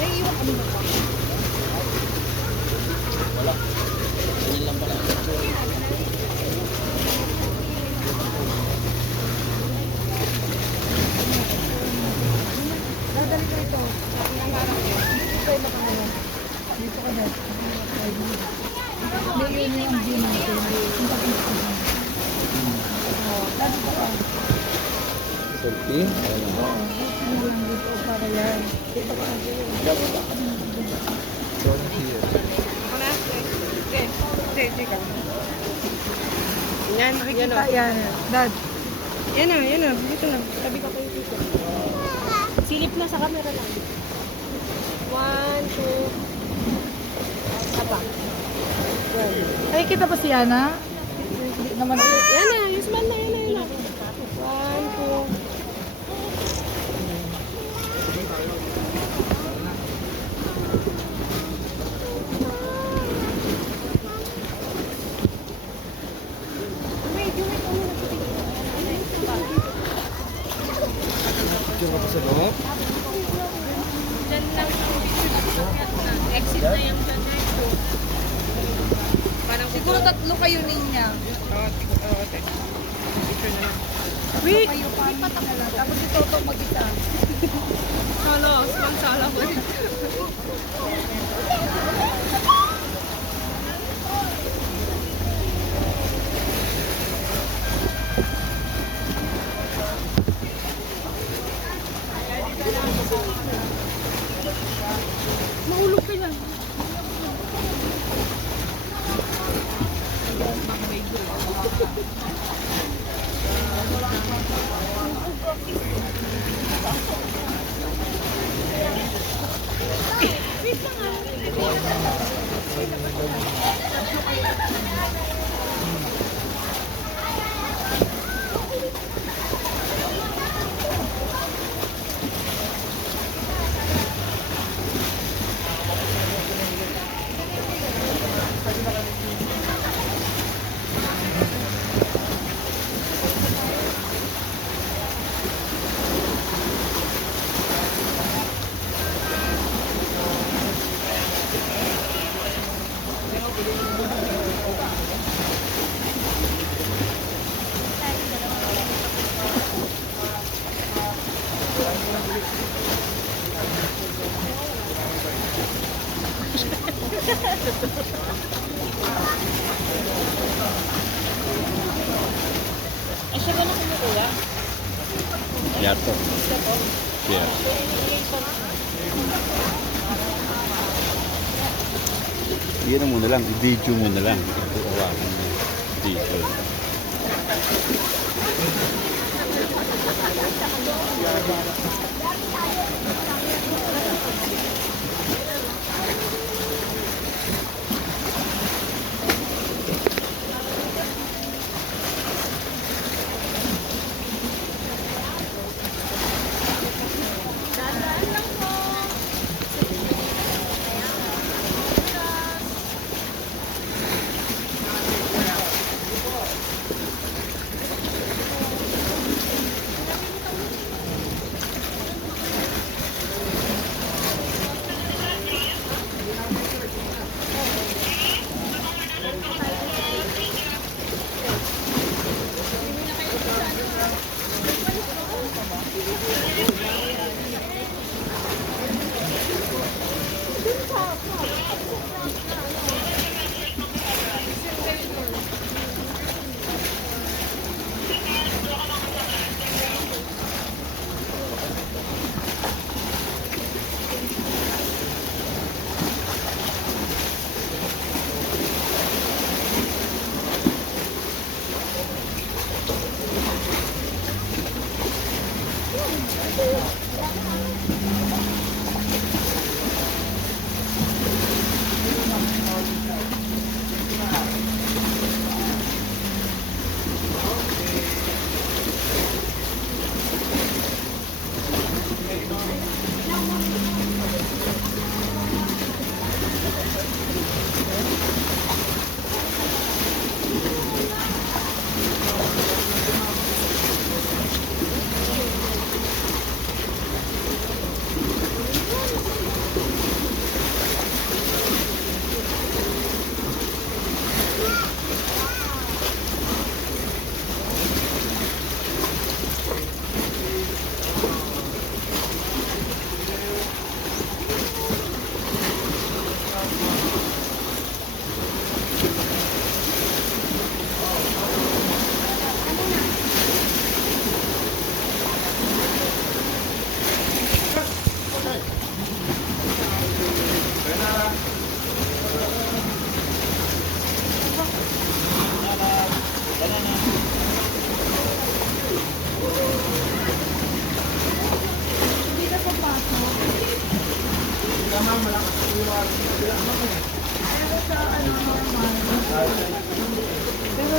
Naiiwan kami na pa. Wala. Ganyan lang pala. Dadali ko ito. Dito kayo makamala. Dito ka dahil. May yun yung view natin. Dito ka. Selfie? Ayun. Ano lang dito para yan. Dito ka. Don't here. Yan, Makikita yan. Dad. Yan na. Dito na. Tabi ka kayo dito. Silip na sa camera lang. 1, 2. Sapa. Ay, kita ba si Yana? Hindi naman. Yan na. Yung smile na. Yan na. 1, 2. Picture ako sa loob. Diyan lang ang exit na yung dyan. Siguro tatlo kayo niya. Wait! Kayo pa na lang. Tapos si Toto mag-isa. Sala. Small sala ko. Mahulog ka yan. Ay, siya ba na kumukuha? Yato. Yeah. Yan mo na lang. I-video mo na lang. Ikuhawakan mo. Dito.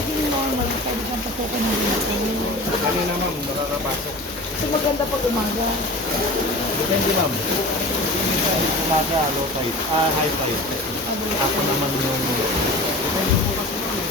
maging normal, pwede kang pasukin ng ginagawa. Kanina ma'am, nakakapasok. So maganda pag umaga. Depende ma'am. Umaga, low tide. High tide. Ako naman yung... Depende po kasi ma'am.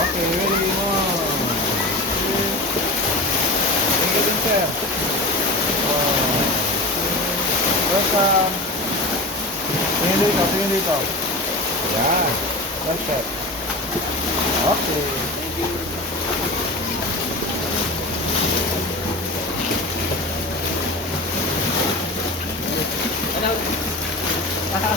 Okay, ready mo. Thank you, sir. Welcome. Tingin dito. Yan. Perfect. Okay. Thank you. Sana.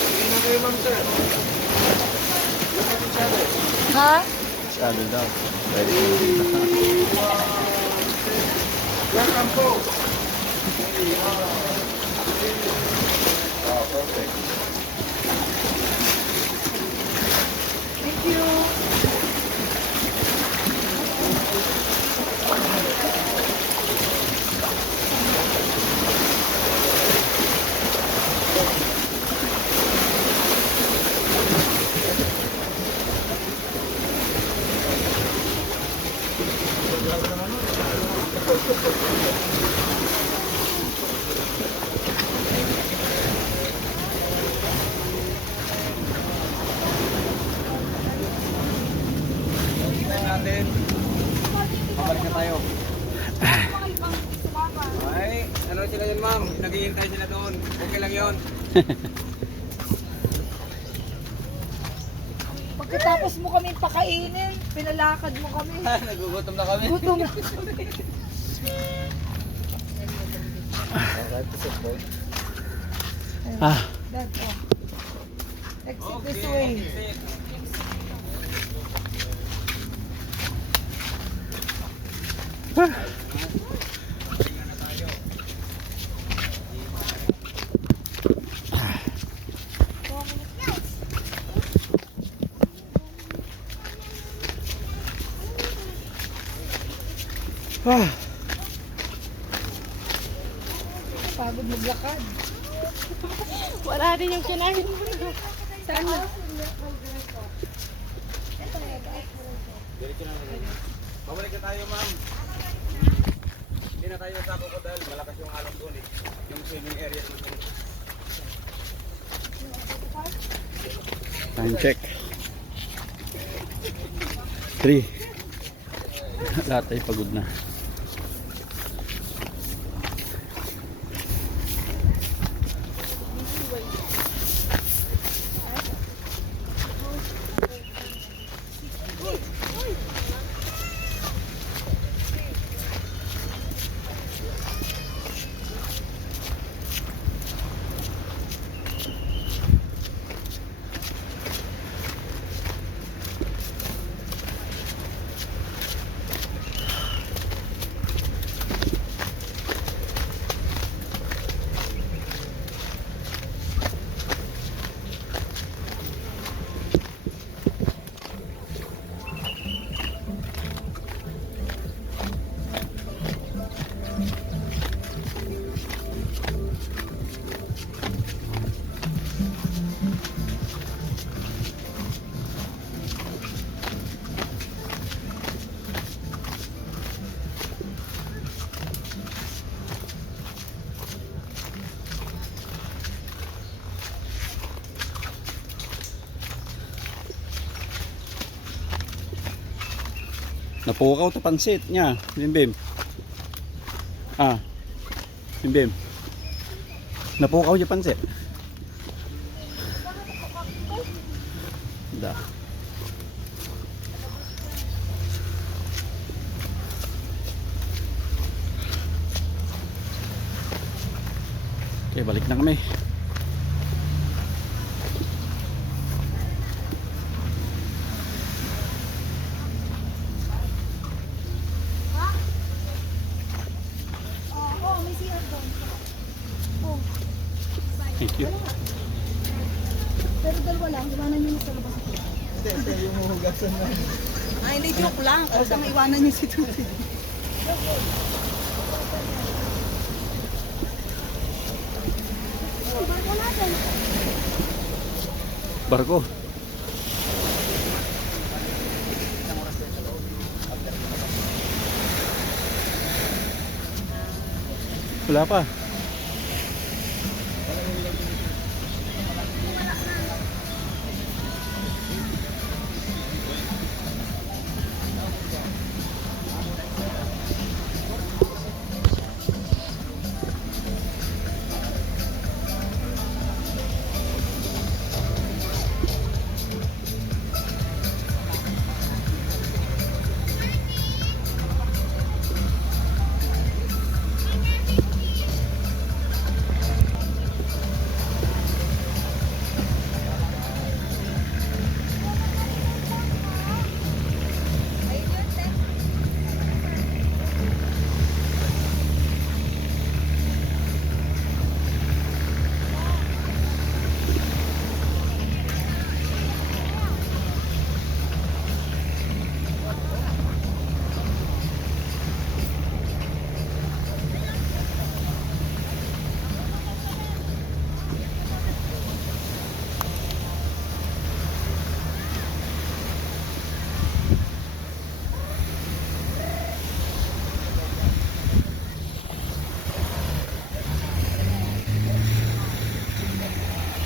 Tingin na kayo, ma'am, sir. Ha? Sabi daw. Pwede ko dito. Welcome po. Oh, perfect. Thank you. Tingnan natin. Babalik na tayo. Ay, ano sila yun, ma'am? Naghihintay sila doon. Okay lang yun. Pagkatapos mo kami pakainin, pinalakad mo kami. Nagugutom na kami. Gutom na. Alright, pusok po. Ah. Dad, oh. Exit this way. Ah. Pagod maglakad. Wala rin yung kinain mo. Saan na? Diretso na naman. Babalik na tayo, ma'am. Hindi na tayo nasako ko dahil malakas yung alon doon eh. Yung swimming area doon. Time check. 3. Lahat ay pagod na. Napukaw ta pansit niya. Bimbim. Ah. Bimbim. Napukaw niya pansit. Da. Okay, balik na kami. Oo, may CR doon. Oh, Thank you. pero dalawa lang, iwanan nyo na sa labas ito. Ay, hindi, joke lang. Kasi maiwanan nyo si Tuti. Barko natin. Barko. Wala pa.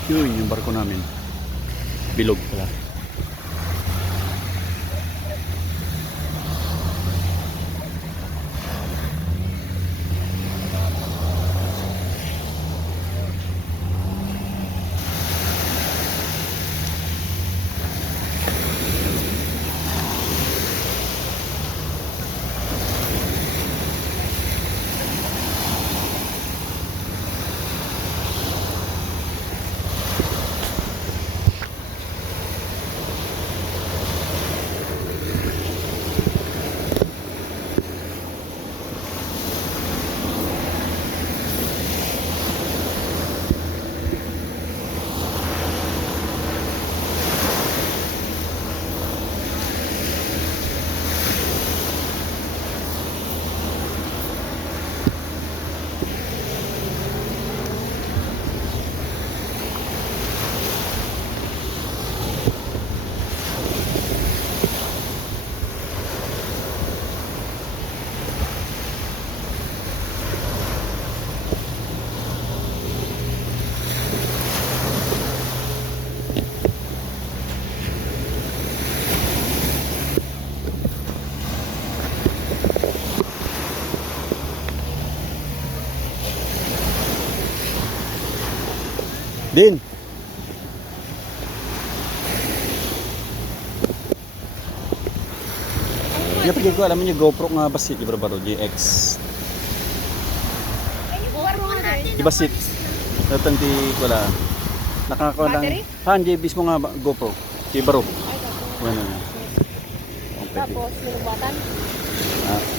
Yun yung barko namin. Bilog pala. Din. Napigil ko, alam mo yung GoPro nga basit, yung barbaro, GX. Ibasit. Datang di wala. Nakakawa lang. Battery? Han, JBs mo nga GoPro. Yung baro. Ano. Okay. Tapos, nilubuatan. Ah,